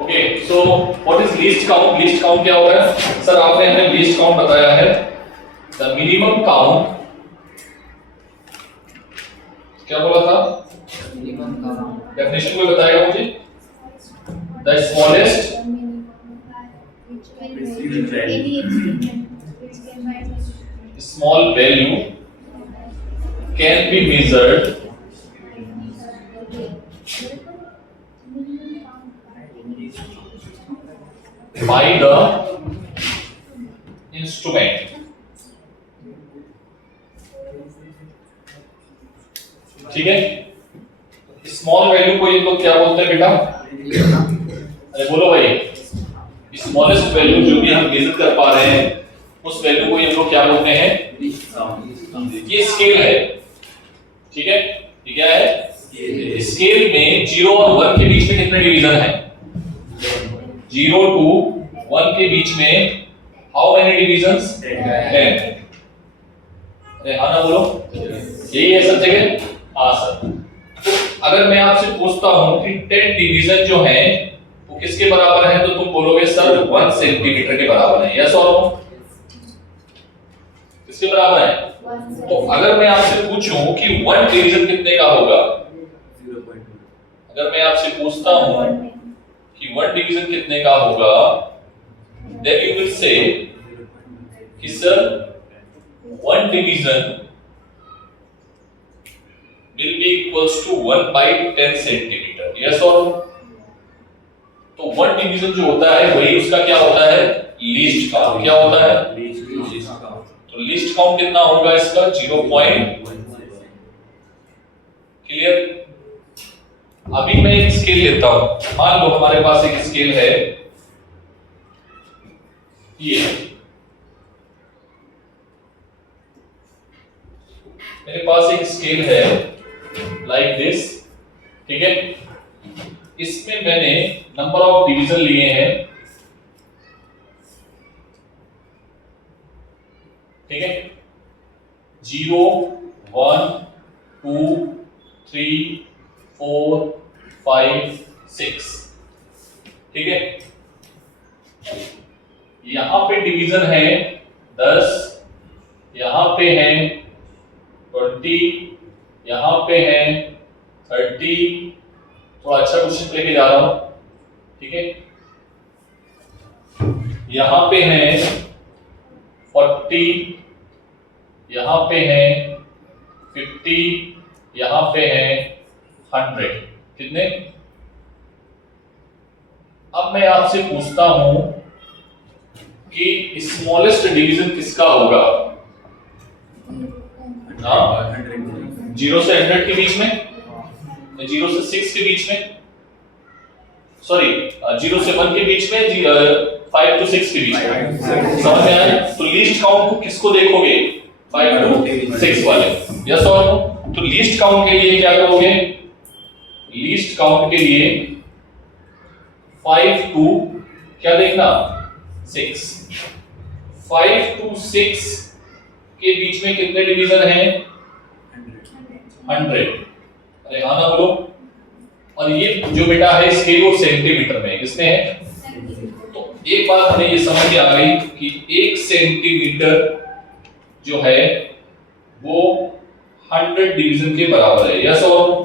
Okay, so what is least count? Least count क्या होता है सर? आपने हमें लीस्ट काउंट बताया है द मिनिमम काउंट, क्या बोला था? Minimum count. डेफिनेशन कोई बताएगा मुझे? The smallest small value can be measured by the instrument. ठीक है, स्मॉल वैल्यू को ये लोग क्या बोलते हैं बेटा? अरे बोलो भाई, स्मॉलेस्ट वैल्यू जो भी हम मेजर कर पा रहे हैं उस वैल्यू को ये लोग क्या बोलते हैं? ये स्केल है, ठीक है? ये क्या है? स्केल में 0 और 1 के बीच में कितने डिवीजन है? 0 to 1 के बीच में हाउ मेनी डिविजन्स? 10। अरे हाँ ना बोलो, यही है सब जगह? हाँ सर। तो अगर मैं आपसे पूछता हूं कि 10 डिवीजन जो है वो किसके बराबर है, तो तुम बोलोगे सर 1 सेंटीमीटर के बराबर है। यस और नो? किसके बराबर है? तो अगर मैं आपसे पूछूं कि 1 डिवीजन कितने का होगा, अगर मैं आपसे पूछता हूं कि 1 डिवीजन कितने का होगा, देन यू विल से कि sir 1 division will be equals to 1 by 10 centimetre. Yes और नो? तो 1 डिवीजन जो होता है वही उसका क्या होता है? Least count. क्या होता है? Least count. तो लीस्ट काउंट कितना होगा इसका? 0.1। क्लियर? अभी मैं एक स्केल लेता हूं, मान लो हमारे पास एक स्केल है, ये मेरे पास एक स्केल है लाइक दिस, ठीक है? इसमें मैंने नंबर ऑफ डिवीजन लिए हैं, ठीक है? 0 1 2 3 4 5 6, ठीक है? यहां पे डिवीजन है 10, यहां पे है 20, यहां पे है 30। थोड़ा अच्छा क्वेश्चन लेके जा रहा हूं, ठीक है? यहां पे है 40, यहां पे है 50, यहां पे है 100। कितने? अब मैं आपसे पूछता हूं कि स्मॉलेस्ट डिवीजन किसका होगा? 0 से 100 के बीच में, 0 से 6 के बीच में, सॉरी 0 से 1 के बीच में, 5 to 6 के बीच में। समझ में आया? तो लीस्ट काउंट को किसको देखोगे? 5 to 6 वाले। यस और नो? तो लीस्ट काउंट के लिए क्या करोगे? लीस्ट काउंट के लिए 5 to क्या देखना? 6। 5 to 6 के बीच में कितने डिवीजन हैं? 100। अरे हाँ ना बोलो? और ये जो बेटा है स्केल वो सेंटीमीटर में, किसमें है? तो एक बात हमें ये समझ में आ गई कि 1 सेंटीमीटर जो है वो 100 डिवीजन के बराबर है। यस और नो?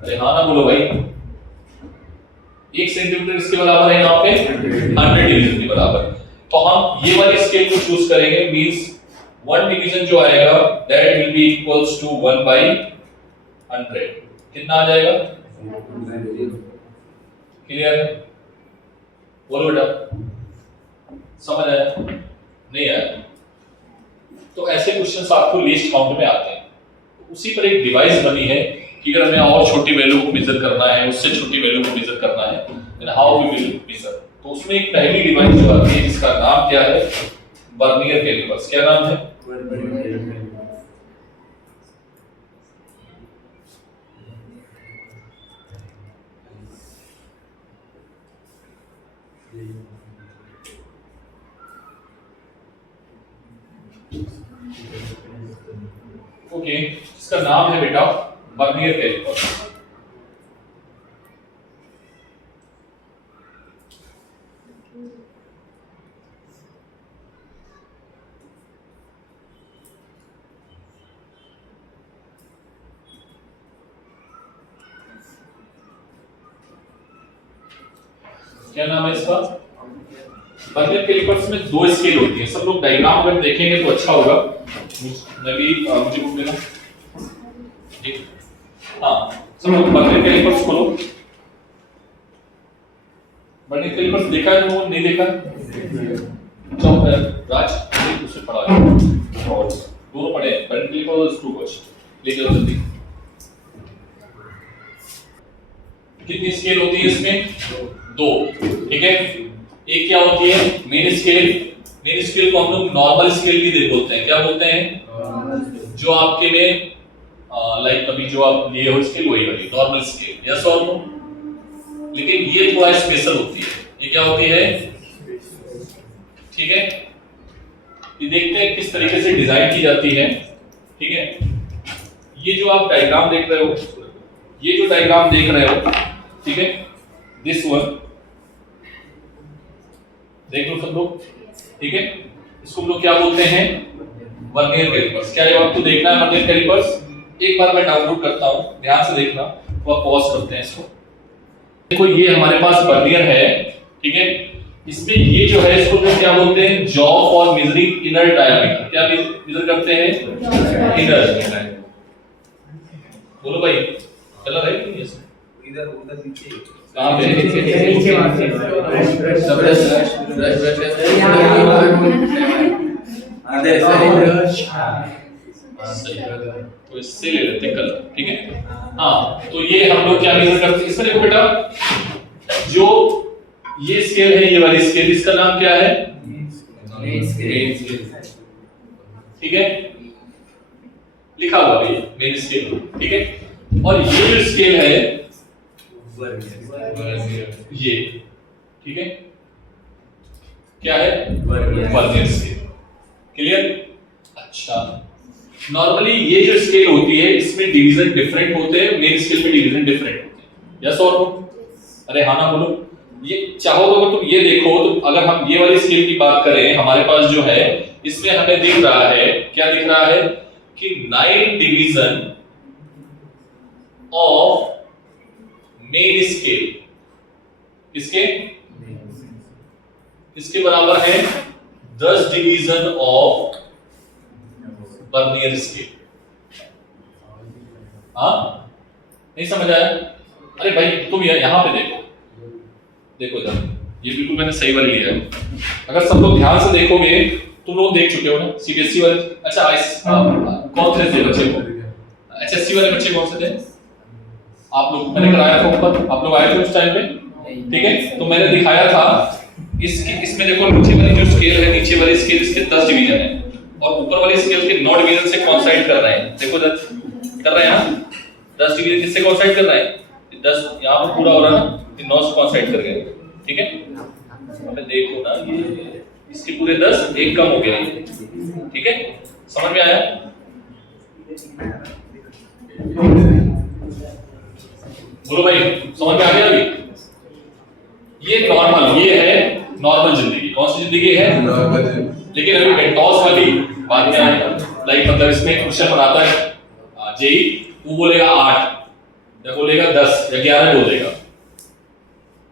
अरे हाँ ना बोलो भाई? 1 सेंटीमीटर इसके बराबर है यहाँ पे 100 डिवीजन के बराबर। तो हम ये वाली स्केल को चूज करेंगे, मींस 1 डिवीजन जो आएगा that will be equals to 1 by 100। कितना आ जाएगा? क्लियर? बोलो बेटा, समझ आया? नहीं आया? तो ऐसे क्वेश्चंस आपको लीस्ट काउंट में आते हैं। तो उसी पर एक डिवाइस बनी है कि अगर हमें और छोटी वैल्यू को मेजर करना है, उससे छोटी वैल्यू को मेजर करना है, then how we will measure. तो उसमें एक पहली डिवाइस जो आती है जिसका नाम क्या है? Vernier callipers. क्या नाम है? ओके, इसका नाम है बेटा बर्नियर कैलिपर्स। क्या नाम है इसका? बर्नियर कैलिपर्स में दो स्केल होती है। सब लोग डायग्राम अगर देखेंगे तो अच्छा होगा। मैं भी मुझे बुक देना। ठीक, हाँ, सब लोग बर्नियर कैलिपर्स खोलो। बर्नियर कैलिपर्स देखा है वो नहीं देखा? चलो राज उससे पढ़ा है और दोनों पढ़े हैं। बर्नियर कैलिपर्स और स्क्रू गॉज ले जाओ जल्दी। कितनी स्केल होती है इसमें? दो। ठीक है, एक क्या होती है? Main scale. मेन स्केल को हम लोग नॉर्मल स्केल भी बोलते हैं। क्या बोलते हैं? जो आपके में लाइक कभी जो आप लिए हो स्केल वही वाली नॉर्मल स्केल। यस और नो? लेकिन ये थोड़ा स्पेशल होती है। ये क्या होती है? ठीक है, ये देखते हैं किस तरीके से डिजाइन की जाती है। ठीक है, ये जो आप डायग्राम देख रहे हो, ये जो डायग्राम देख रहे हो, ठीक है, दिस वन देख लो सब लोग। ठीक है, इसको हम लोग क्या बोलते हैं? Vernier callipers. क्या ये आपको देखना है वर्नियर कैलिपर्स? एक बार मैं डाउनलोड करता हूं, ध्यान से देखना। तो आप पॉज करते हैं इसको। देखो ये हमारे पास वर्नियर है। ठीक है, इसमें ये जो है इसको हम क्या बोलते हैं? Jaw for measuring inner diameter. क्या मेजर करते हैं? इनर। बोलो भाई, चल रहा है कि नहीं? इधर उधर नीचे कहां पे? नीचे तो इससे ले लेते हैं कलर। ठीक है, हाँ, तो ये हम लोग क्या मेजर करते हैं? इसमें देखो बेटा, जो ये स्केल है, ये वाली स्केल, इसका नाम क्या है? ठीक है, लिखा हुआ है मेन स्केल। ठीक है, और ये जो स्केल है ये, ठीक है, क्या है? Vernier scale. क्लियर? अच्छा, नॉर्मली ये जो स्केल होती है इसमें डिवीजन डिफरेंट होते हैं, मेन स्केल में डिवीजन डिफरेंट होते हैं। यस और नो? अरे हाँ ना बोलो। ये चाहो तो अगर तुम ये देखो, तो अगर हम ये वाली स्केल की बात करें, हमारे पास जो है इसमें हमें दिख रहा है, क्या दिख रहा है? कि 9 डिवीजन ऑफ मेन स्केल इसके इसके बराबर है 10 डिवीजन ऑफ वर्नियर स्केल। हाँ, नहीं समझ आया? अरे भाई तुम यहां पे देखो, देखो इधर, ये बिल्कुल मैंने सही वाली लिया है। अगर सब लोग ध्यान से देखोगे, तुम लोग देख चुके हो ना सीबीएसई वाले? अच्छा, कौन से थे बच्चे को? एचएससी वाले बच्चे कौन से थे? आप लोग, मैंने कराया था ऊपर, आप लोग आए थे उस टाइम पे? ठीक है, तो मैंने दिखाया था इसमें देखो, नीचे वाली जो स्केल है, नीचे वाली स्केल इसके 10 डिवीजन है और ऊपर वाली स्केल के 9 डिवीजन से कोइंसाइड कर रहे हैं। देखो इधर कर रहे हैं ना, 10 डिवीजन किससे कोइंसाइड कर रहा है? 10 यहां पर पूरा हो रहा है ना, ये 9 से कोइंसाइड कर गए। ठीक है, अब देखो ना, ये इसके पूरे 10, एक कम हो गया ये। ठीक है, समझ में आया? बोलो भाई, समझ में आ गया अभी? ये नॉर्मल, ये है नॉर्मल जिंदगी। कौन सी जिंदगी है? नॉर्मल। लेकिन अभी मेंटोस वाली बात क्या है? लाइक मतलब इसमें क्वेश्चन बनाता है जेई, वो बोलेगा 8 या बोलेगा 10 या 11 बोल देगा।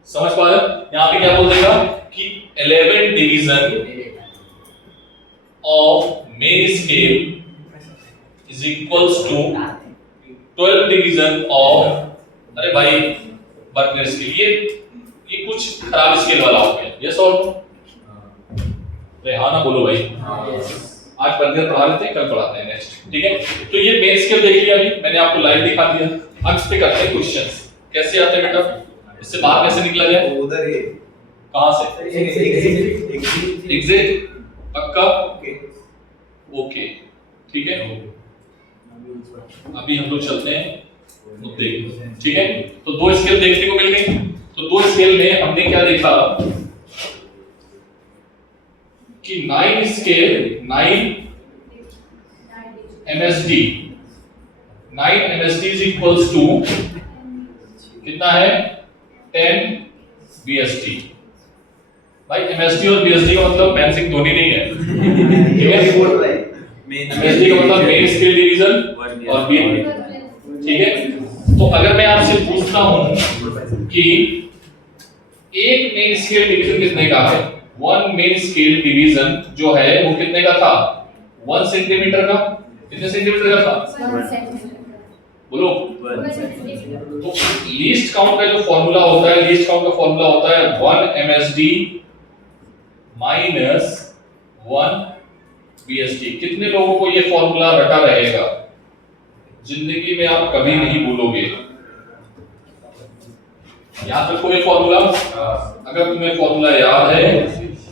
समझ पा रहे? यहाँ पे क्या बोल देगा कि 11 division of main scale is equals to 12 division of, अरे भाई, वर्नियर स्केल। ये कुछ खराब स्केल वाला हो गया। यस और नो? अरे हाँ ना बोलो भाई। आज वर्नियर पढ़ा रहे थे, कल पढ़ाते हैं नेक्स्ट। ठीक है, तो ये मेन स्केल देख लिया, अभी मैंने आपको लाइव दिखा दिया। अब इस पे करते हैं क्वेश्चंस। कैसे आते हैं बेटा? इससे बाहर कैसे निकला जाए? उधर ही। कहां से? एग्जिट। पक्का? ओके, ठीक है। अभी हम लोग चलते हैं मुद्दे। ठीक है, तो दो स्केल देखने को मिल गई। तो दो स्केल में हमने क्या देखा कि 9 scale, 9 MSD, 9 MSD is equals to कितना है? 10 BSD। भाई एमएसडी और बीएसडी का मतलब मैन सिंह धोनी नहीं है, ठीक है? एमएसडी का मतलब मेन स्केल डिवीजन और बी, ठीक है? तो अगर मैं आपसे पूछता हूं कि एक मेन स्केल डिवीजन कितने का है, वन मेन स्केल डिवीजन जो है वो कितने का था, 1 सेंटीमीटर का, कितने सेंटीमीटर का था, बोलो। तो लीस्ट काउंट का जो फॉर्मूला होता है, लीस्ट काउंट का फॉर्मूला होता है 1 एमएसडी माइनस 1 बीएसडी। कितने लोगों को ये फॉर्मूला रटा रहेगा, जिंदगी में आप कभी नहीं भूलोगे, याद रखो ये फॉर्मूला। अगर तुम्हें फॉर्मूला याद है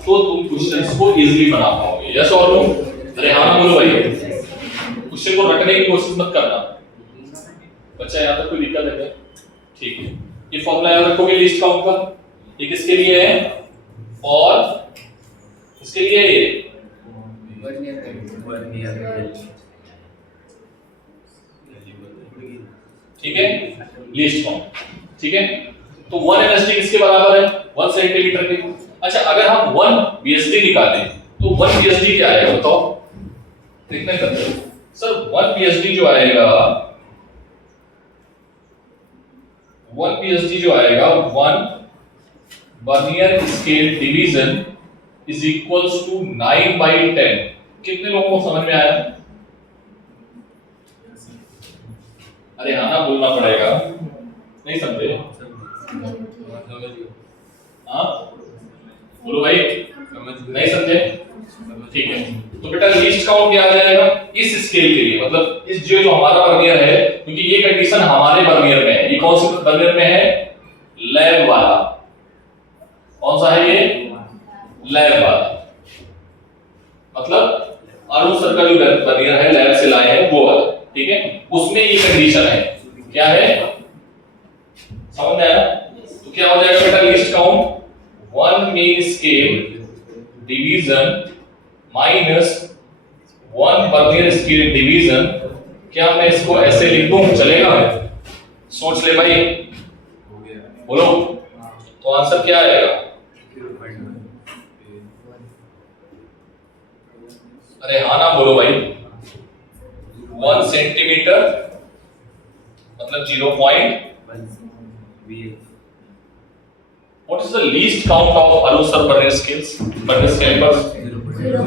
तो तुम क्वेश्चंस को इजीली बना पाओगे, यस और नो? अरे हाँ बोलो भाई, क्वेश्चन को रटने की कोशिश मत करना। बच्चा यहाँ तक कोई दिक्कत है क्या? ठीक है, ये फॉर्मूला याद रखोगे लीस्ट काउंट का। ये किसके लिए है और किसके लिए है ये? ठीक है, लीस्ट काउंट, ठीक है? तो 1 एमएसडी किसके बराबर है, 1 सेंटीमीटर के। अच्छा, अगर हम 1 बीएसडी निकालें तो 1 बीएसडी क्या आएगा बताओ, देखने करते हैं सर। 1 बीएसडी जो आएगा, 1 बीएसडी जो आएगा, 1 vernier scale division is equals to 9/10। कितने लोगों को समझ में आया? अरे हाँ ना बोलना पड़ेगा, नहीं समझे? हाँ बोलो भाई, नहीं समझे? ठीक है, तो बेटा लीस्ट काउंट क्या आ जाएगा इस स्केल के लिए, मतलब इस जो हमारा वर्नियर है, क्योंकि ये कंडीशन हमारे वर्नियर में है। ये कौन से वर्नियर में है? लैब वाला। कौन सा है ये? लैब वाला। मतलब अरुण सर का जो वर्नियर है लैब से लाए हैं वो वाला, ठीक है? उसमें ये कंडीशन है, क्या है समझ में आया? तो क्या हो जाएगा बेटा least count 1 main scale division minus 1 vernier scale division. क्या मैं इसको ऐसे लिख दूं, चलेगा? सोच ले भाई, बोलो तो आंसर क्या आएगा? अरे हाँ ना बोलो भाई, 1 सेंटीमीटर मतलब 0.1। What is the least count of Arun sir Vernier scales? Vernier scale पर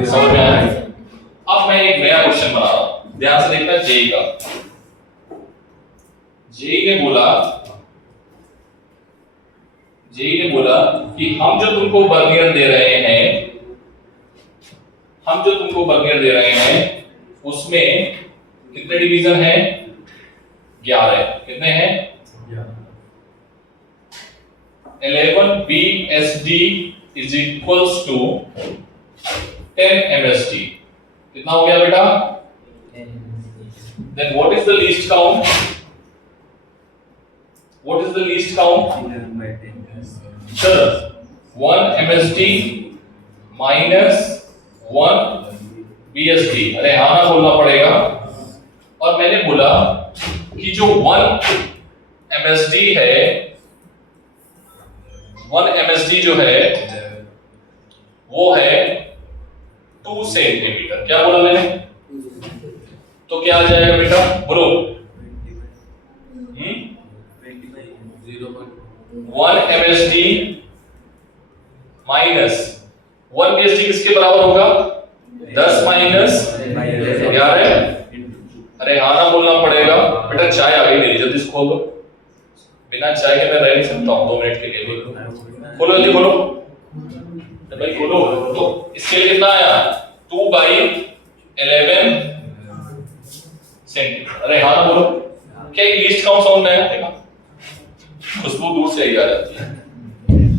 समझ में आया? अब मैं एक नया क्वेश्चन बना रहा हूं, ध्यान से देखना। जेई का, जेई ने बोला कि हम जो तुमको वर्नियर दे रहे हैं उसमें कितने डिवीजन हैं? 11। कितने हैं? 11 BSD is equals to 10 MSD। कितना हो गया बेटा? Then what is the least count? What is the least count? Sir, 1 MSD minus 1 BSD। अरे हाँ ना बोलना पड़ेगा। और मैंने बोला कि जो 1 MSD है, 1 MSD जो है वो है 2 सेंटीमीटर। क्या बोला मैंने? तो क्या आ जाएगा बेटा बोलो? 1 MSD माइनस 1 BSD किसके बराबर होगा? 10 माइनस 11। अरे हाँ ना बोलना पड़ेगा बेटा। चाय आ गई मेरी, जल्दी इसको खोलो। बिना चाय के मैं रह नहीं सकता हूँ 2 मिनट के लिए। खोलो जल्दी खोलो भाई, खोलो। तो इसके लिए कितना आया? 2/11 सेंटीमीटर। अरे हाँ ना बोलो। क्या ये लीस्ट काउंट समझ में आया? देखा, खुशबू दूर से ही आ जाती है।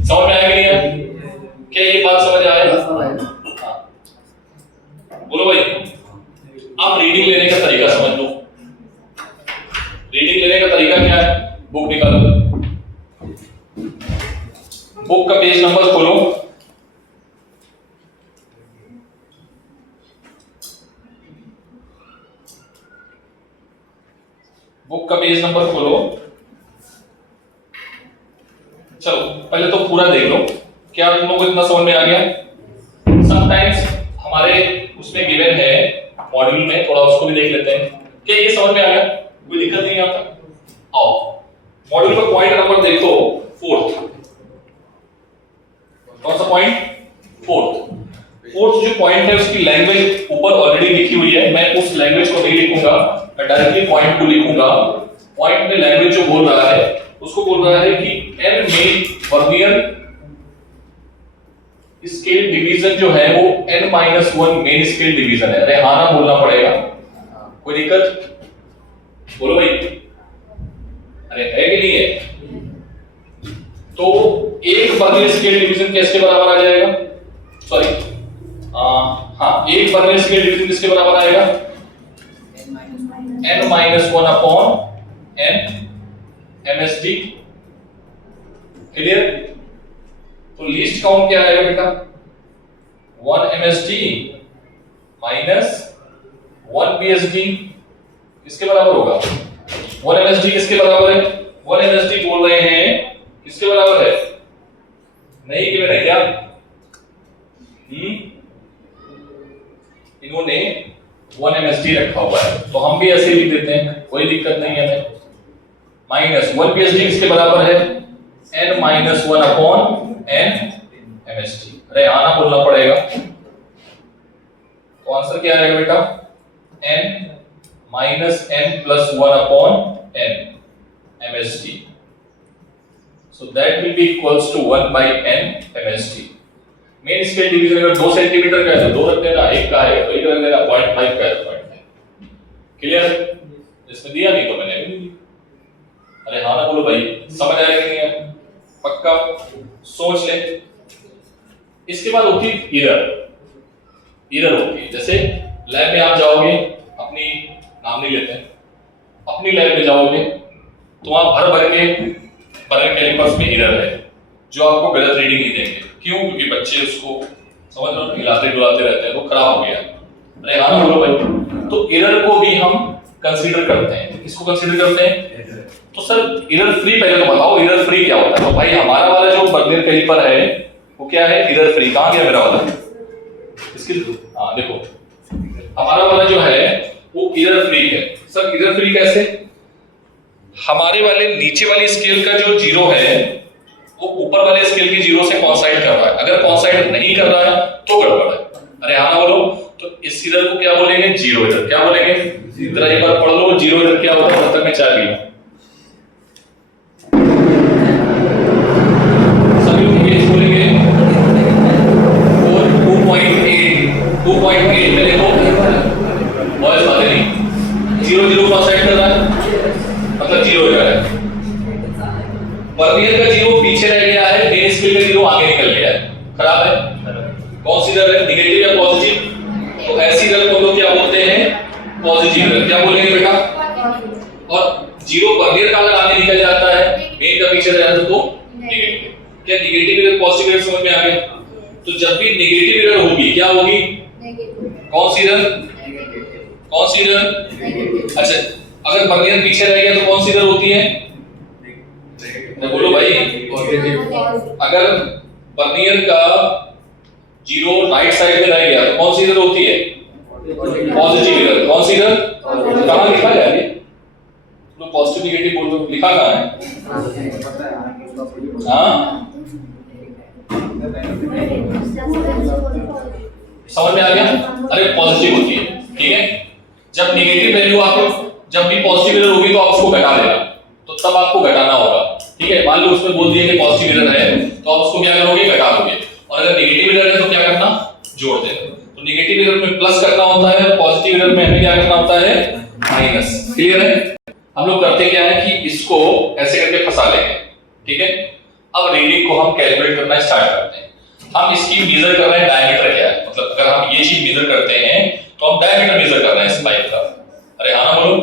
समझ में आया कि नहीं आया? क्या ये बात समझ आया? हाँ बोलो भाई। अब रीडिंग लेने का तरीका समझ लो। रीडिंग लेने का तरीका क्या है? बुक निकालो, बुक का पेज नंबर खोलो। बुक का पेज नंबर खोलो। चलो पहले तो पूरा देख लो, क्या तुम लोगों को इतना समझ में आ गया? समटाइम्स हमारे उसमें गिवन है मॉड्यूल में, थोड़ा उसको भी देख लेते हैं। क्या ये समझ में आ गया? कोई दिक्कत नहीं आता? आओ मॉड्यूल का पॉइंट नंबर देखो 4th। कौन सा पॉइंट? 4th जो पॉइंट है उसकी लैंग्वेज ऊपर ऑलरेडी लिखी हुई है। मैं उस लैंग्वेज को नहीं लिखूंगा, मैं डायरेक्टली पॉइंट को लिखूंगा। पॉइंट में लैंग्वेज जो बोल रहा है उसको बोल रहा है कि n में वर्नियर स्केल डिवीजन जो है वो n-1 मेन स्केल डिवीजन है। अरे हाँ ना बोलना पड़ेगा, कोई दिक्कत? बोलो भाई, अरे है कि नहीं है? तो एक वर्नियर स्केल डिवीजन किसके बराबर आ जाएगा? सॉरी हाँ, एक वर्नियर स्केल डिवीजन किसके बराबर आएगा? n-1 upon n MSD। Clear? तो लीस्ट काउंट क्या आएगा बेटा? 1 MSD माइनस 1 BSD किसके बराबर होगा? 1 MSD किसके बराबर है? 1 MSD बोल रहे हैं किसके बराबर है? नहीं कि मैंने क्या इन्होंने 1 MSD रखा हुआ है, तो हम भी ऐसे लिख देते हैं, कोई दिक्कत नहीं है हमें। माइनस 1 BSD किसके बराबर है? n-1 upon n MSD। अरे आना बोलना पड़ेगा। तो आंसर क्या आएगा बेटा? n-n+1 upon n MSD। So that will be equals to 1 by n MSD। Main scale division अगर 2 सेंटीमीटर का है तो 2 रख देना, 1 का है तो 1 रख देना, 0.5 का है तो 0.5। क्लियर? इसमें दिया नहीं तो मैंने भी नहीं दिया। अरे हाँ ना बोलो भाई, समझ आया कि नहीं है? पक्का? सोच ले। इसके बाद होती है एरर होती है। जैसे लैब में आप जाओगे, अपनी नाम नहीं लेते हैं, अपनी लैब में जाओगे तो वहां भर भर के बर्नर कैलिपर्स में एरर है जो आपको गलत रीडिंग नहीं देंगे। क्यों? क्योंकि बच्चे उसको समझ लो हिलाते डुलाते रहते हैं, वो खराब हो गया। अरे हाँ ना बोलो भाई। तो एरर को भी हम कंसीडर करते हैं। किसको कंसीडर करते हैं? तो सर एरर फ्री पहले तो बताओ, एरर फ्री क्या होता है? तो भाई हमारा वाला जो बर्नर कैलिपर है वो क्या है? Error free. कहां गया मेरा वाला? इसकी हाँ देखो, हमारा वाला जो है वो एरर फ्री है। सर एरर फ्री कैसे? हमारे वाले नीचे वाली स्केल का जो जीरो है वो ऊपर वाले स्केल की जीरो से कोइंसाइड कर रहा है। अगर कोइंसाइड नहीं कर रहा है तो गड़बड़ है। अरे हाँ ना बोलो। तो इस एरर को क्या बोलेंगे? Zero error. क्या बोलेंगे? जरा एक बार पढ़ लो जीरो एरर क्या होता है, तब तक मैं चाय पी लूं। सभी लोग ये बोलेंगे 2.8 में देखो बॉयज बातें नहीं, जीरो जीरो कोइंसाइड कर रहा है मतलब जीरो एरर है। वर्नियर का जीरो पीछे रह गया है, मेन स्केल का जीरो आगे निकल गया है, खराब है। कौन सी एरर है? नेगेटिव या पॉजिटिव? तो ऐसी एरर को लोग क्या बोलते हैं? Positive error. क्या बोलेंगे बेटा? और जीरो वर्नियर का अगर आगे निकल जाता है, मेन का पीछे रह जाता है तो नेगेटिव। क्या नेगेटिव एरर पॉजिटिव एरर समझ में आ गया? तो जब भी नेगेटिव एरर होगी क्या होगी? कौन सी एरर? कौन सी एरर? अच्छा, अगर वर्नियर पीछे रह गया तो कौन सी एरर होती है? बोलो भाई। अगर वर्नियर का जीरो राइट साइड में रह गया तो कौन सी एरर होती है? Positive error. कौन सी एरर? कहां लिखा है ये? तो पॉजिटिव नेगेटिव बोल दो, लिखा कहां है? हां समझ में आ गया? अरे पॉजिटिव होती है, ठीक है। जब नेगेटिव वैल्यू आपको, जब भी पॉजिटिव एरर होगी तो आप उसको घटा देना, तो तब आपको घटाना होगा, ठीक है। मान लो उसमें बोल दिया कि पॉजिटिव एरर है तो आप उसको क्या करोगे? घटा दोगे। और अगर नेगेटिव एरर है तो क्या करना? जोड़ देना। तो नेगेटिव एरर में प्लस करना होता है और पॉजिटिव एरर में हमें क्या करना होता है? माइनस। क्लियर है? हम लोग करते क्या है कि इसको ऐसे करके फंसा लेंगे, ठीक है। अब रीडिंग को हम कैलकुलेट करना स्टार्ट करते हैं। हम इसकी मेजर कर रहे हैं डायमीटर क्या है, मतलब अगर हम ये चीज मेजर करते हैं तो हम डायमीटर मेजर कर रहे हैं इस पाइप का। अरे हाँ ना बोलो।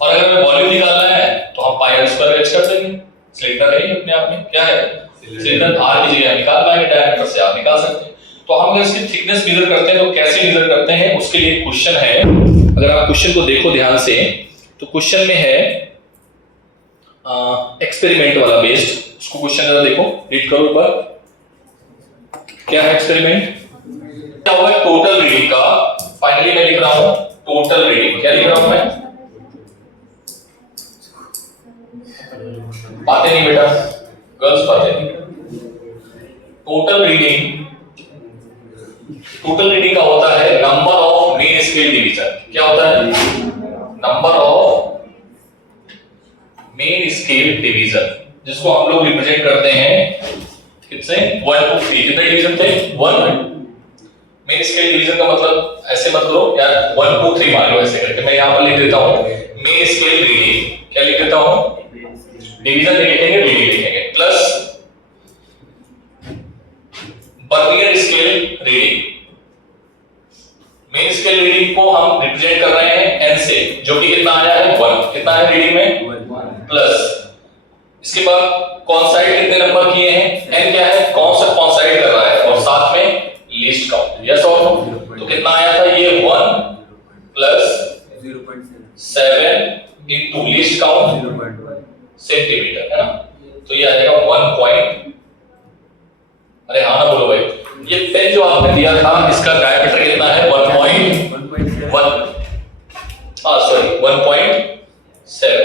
और अगर हमें वॉल्यूम निकालना है तो हम पाई स्क्वायर एच कर देंगे। सिलेंडर है ही अपने आप में, क्या है? सिलेंडर आर की जगह निकाल पाएंगे, डायमीटर से आप निकाल सकते हैं। तो हम अगर इसकी थिकनेस मेजर करते हैं तो कैसे मेजर करते हैं उसके लिए क्वेश्चन है। अगर आप क्वेश्चन को देखो ध्यान से तो क्वेश्चन में है एक्सपेरिमेंट वाला बेस्ड। उसको क्वेश्चन जरा देखो, रीड करो एक बार। क्या है एक्सपेरिमेंट? क्या होगा टोटल रीडिंग का, फाइनली मैं लिख रहा हूं टोटल रीडिंग। क्या लिख रहा हूं मैं? पाते नहीं बेटा, गर्ल्स पाते नहीं। टोटल रीडिंग, टोटल रीडिंग का होता है number of main scale division. क्या होता है? Number of main scale division, जिसको हम लोग रिप्रेजेंट करते हैं कितने? 1 2 3। कितने डिवीजन थे? 1। मेन स्केल डिवीजन का मतलब ऐसे मत करो यार 1 2 3 मान लो, ऐसे करके मैं यहां पर लिख देता हूं मेन स्केल रीडिंग। क्या लिख देता हूं? डिवीजन नहीं लिखेंगे, रीडिंग लिखेंगे, plus vernier scale reading. Main scale reading को हम रिप्रेजेंट कर रहे हैं n से, जो कि कितना आया है? 1। कितना है रीडिंग में? प्लस इसके बाद कॉन्साइड कितने नंबर किए हैं? n क्या है? कौन सा कॉन्साइड कर रहा है, और साथ में लीस्ट काउंट। यस और नो? तो कितना आया था ये? 1 plus 7 into least count centimetre, है ना? तो ये आ जाएगा 1 पॉइंट, अरे हाँ ना बोलो भाई, ये पेन जो आपने दिया था इसका डायमीटर कितना है? 1.1, हाँ सॉरी 1.7।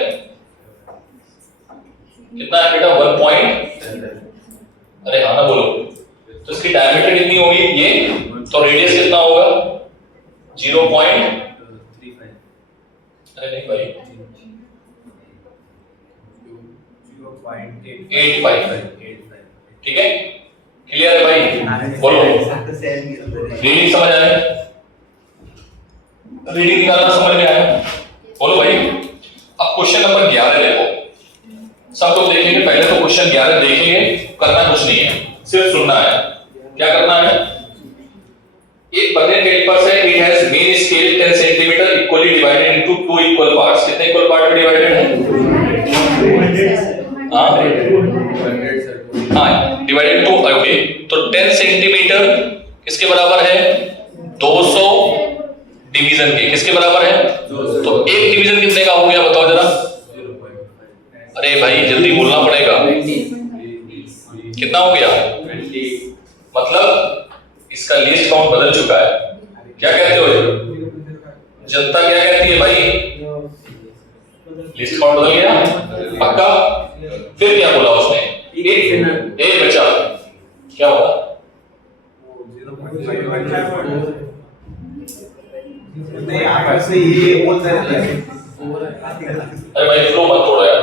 कितना है बेटा? 1. अरे हाँ ना बोलो। तो इसकी डायमीटर कितनी होगी ये? तो रेडियस कितना होगा? 0.35। अरे नहीं भाई 0.85। ठीक है, क्लियर है भाई? बोलो रीडिंग समझ आया? रीडिंग निकालना समझ में आया? बोलो भाई। अब क्वेश्चन नंबर 11 देखो, सब लोग देखेंगे। पहले तो क्वेश्चन 11 देखेंगे, करना कुछ नहीं है, सिर्फ सुनना है। क्या करना है? एक बर्नियर कैलिपर्स है, it has main scale 10 centimetre equally divided into 2 equal parts. कितने इक्वल पार्ट में डिवाइडेड है? हाँ डिवाइडेड 2। ओके, तो 10 सेंटीमीटर किसके बराबर है? 200 डिवीजन के। किसके बराबर है? तो एक डिवीजन कितने का हो गया बताओ जरा? अरे भाई जल्दी बोलना पड़ेगा। कितना हो गया? मतलब इसका लीस्ट काउंट बदल चुका है। क्या कहते हो जनता, क्या कहती है भाई? लिस्ट काउंट बदल गया पक्का? फिर क्या बोला उसने? ए बच्चा क्या होगा? नहीं आप ऐसे ये बोल रहे हैं। अरे भाई फ्लो मत तोड़ो यार,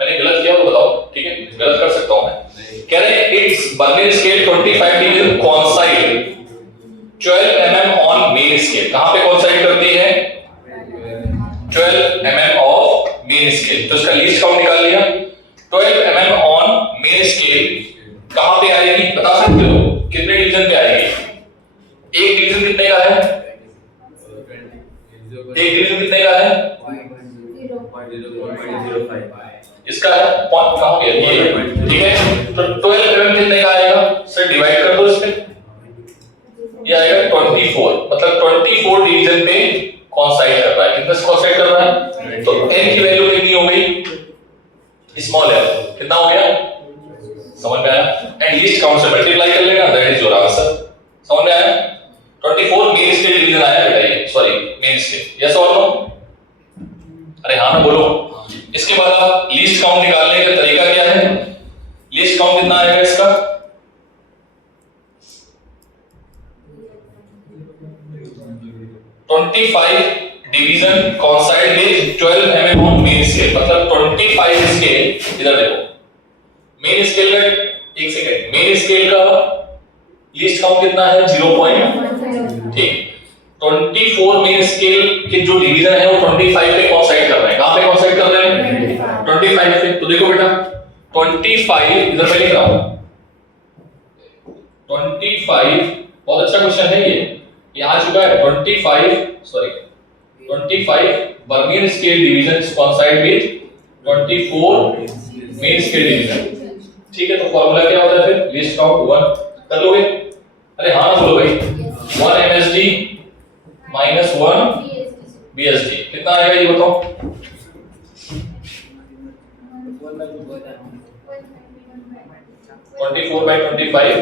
मैंने गलत किया तो बताओ, ठीक है? गलत कर सकता हूं मैं। कह रहे हैं it's vernier scale 25 division coincide 12 mm on main scale. कहां पे कॉन्साइड करती है? 12 mm ऑफ मेन स्केल। तो इसका लीस्ट काउंट निकाल लिया। 12 mm ऑन मेन स्केल कहां पे आएगी बता सकते हो? कितने डिवीजन पे आएगी? एक डिवीजन कितने का है? एक डिवीजन कितने का है? 0.05। इसका है पॉइंट कहां गया ये? ठीक है, तो 12 mm कितने का आएगा? सर डिवाइड कर दो इसमें, ये आएगा 24। मतलब 24 डिवीजन पे कॉन्साइड कर रहा है। कितना कॉन्साइड कर रहा है? तो n की वैल्यू कितनी हो गई? स्मॉल है। कितना हो गया? समझ में आया? एंड लीस्ट काउंट से मल्टीप्लाई कर लेना, दैट इज योर आंसर। समझ में आया? 24 मेन स्केल डिवीजन आया बेटा ये, सॉरी मेन स्केल। यस और नो? अरे हाँ ना बोलो। इसके बाद आप लीस्ट काउंट निकालने का तरीका क्या है? लीस्ट काउंट कितना आएगा इसका? Division कॉन्साइड with 12 mm on main scale. मतलब 25 स्केल, इधर देखो मेन स्केल का, एक सेकंड, मेन स्केल का लीस्ट काउंट कितना है? 0. ठीक, 24 मेन स्केल के जो डिवीजन है वो 25 पे कॉन्साइड कर रहे हैं। कहां पे कॉन्साइड कर रहे हैं? 25 पे। तो देखो बेटा 25 इधर मैं लिख रहा हूं 25। बहुत अच्छा क्वेश्चन है ये आ चुका है। 25 vernier scale division coincide with 24 main scale division. ठीक है, तो फॉर्मूला क्या होता है फिर? लीस्ट काउंट 1 कर लोगे? अरे हाँ ना बोलो भाई। 1 MSD माइनस 1 BSD कितना आएगा ये बताओ? 24/25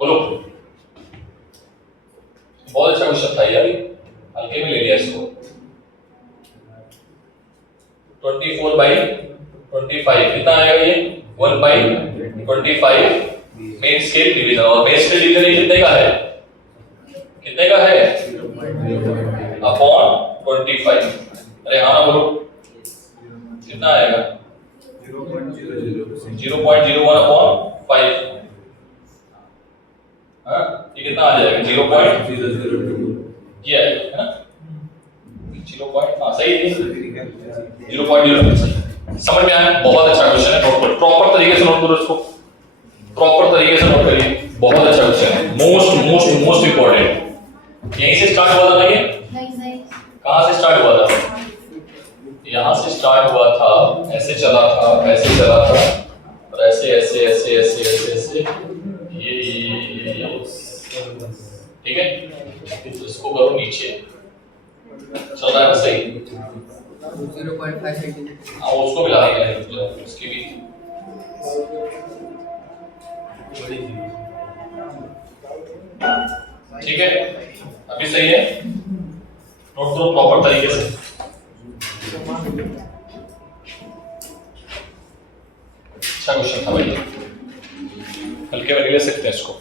बोलो। बहुत अच्छा क्वेश्चन था यार, हल्के में ले लिया इसको। 24/25 कितना आएगा ये? 1/25 मेन स्केल डिवीजन। और मेन स्केल डिवीजन ये कितने का है? कितने का है? अपॉन 25। अरे हाँ ना बोलो, कितना आएगा? 0.01 अपॉन 5। हाँ, ये कितना आ जाएगा? 0.002 ये है ना? 0. हाँ सही है, 0.02 सही। समझ में आया? बहुत अच्छा क्वेश्चन है, नोट करो प्रॉपर तरीके से, नोट करो इसको प्रॉपर तरीके से, नोट करिए। बहुत अच्छा क्वेश्चन है, मोस्ट इंपॉर्टेंट। यहीं से स्टार्ट हुआ था ना ये? नहीं। कहाँ से स्टार्ट हुआ था? यहाँ से स्टार्ट हुआ था, ऐसे चला था, ऐसे चला था, और ऐसे ऐसे ऐसे ऐसे ऐसे ऐसे ये ठीक है। इसको करो नीचे, चल रहा है ना सही? 0.5 सेंटीमीटर। हाँ उसको मिला देंगे, उसकी भी ठीक है। अभी सही है, नोट करो प्रॉपर तरीके से। अच्छा क्वेश्चन था भाई, हल्के में ले सकते हैं इसको।